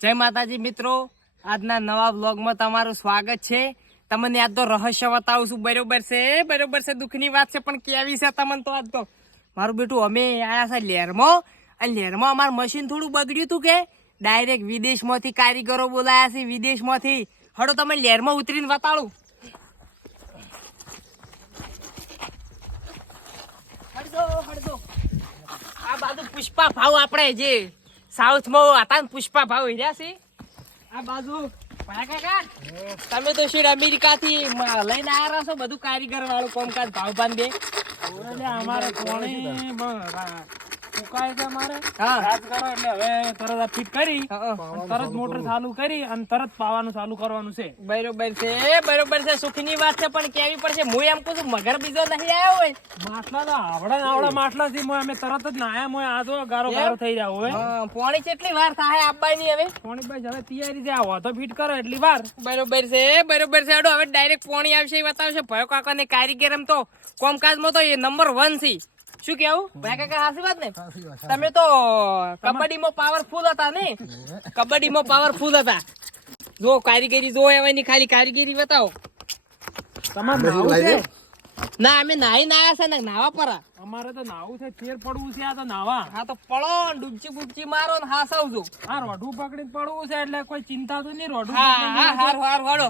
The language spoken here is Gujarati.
જય માતાજી મિત્રો, આજના નવા વ્લોગમાં તમારું સ્વાગત છે. તમને આજ તો રહસ્ય બતાવું છું. બરોબર છે, દુઃખની વાત છે પણ કેવી છે તમને તો આજ તો મારું બેટું અમે આયા છે લેરમાં, અને લેરમાં અમારું મશીન થોડું બગડ્યું હતું કે ડાયરેક્ટ વિદેશમાંથી કારીગરો બોલાયા છે, વિદેશમાંથી. હડો તમે લેરમાં ઉતરીને બતાડું. હડજો આ બાજુ પુષ્પા ભાવ આપણે જે સાઉથમાં હતા ને પુષ્પા ભાવ હીર્યા છે. આ બાજુ કાકા તમે તો શેર અમેરિકા થી લઈને આવ્યા છો બધું કારીગર વાળું કામકાજ ભાવ ભાન બે અમારે કોણી ફૂકાય છે અમારે હા રાત કરો એટલે હવે તરત આ ફિટ કરી તરત મોટર ચાલુ કરી અને તરત પાવાનું ચાલુ કરવાનું છે. બરોબર છે સુખની વાત છે પણ કેવી પડશે. હું એમ કહું છું મગર બીજો નહીં આવ્યો હોય. માટલા તો આવડા માટલા થી અમે તરત જ નાયા મોય આ તો ગારો થઈ રહ્યા હોય. પોણી કેટલી વાર થાય આબાની હવે પોણી ભાઈ હવે તૈયારી છે આવો તો ફિટ કરો એટલી વાર. બરોબર છે હેડો હવે ડાયરેક્ટ પોણી આવશે એ બતાવશે. ભયો કાકા ને કારીગર એમ તો કામકાજમાં તો એ નંબર 1 છે. શું કેવું ભાઈ કાકા? હાસી વાત ને? તમે તો કબડ્ડીમાં પાવરફુલ હતા ને? કબડ્ડીમાં પાવરફુલ હતા. જો કારીગરી જો એવાની ખાલી કારીગરી બતાવો. તમારે નાવું છે? ના અમે નાઈ નાયા છે ને નાવા પર. અમારે તો નાવું છે, ફેર પડવું છે. આ તો નાવા હા તો પડો ડૂબચી બુબચી મારો ને હાસવજો. આ રોઢું પકડીને પડવું છે એટલે કોઈ ચિંતા તો નહીં. રોઢું હા હારું હાડો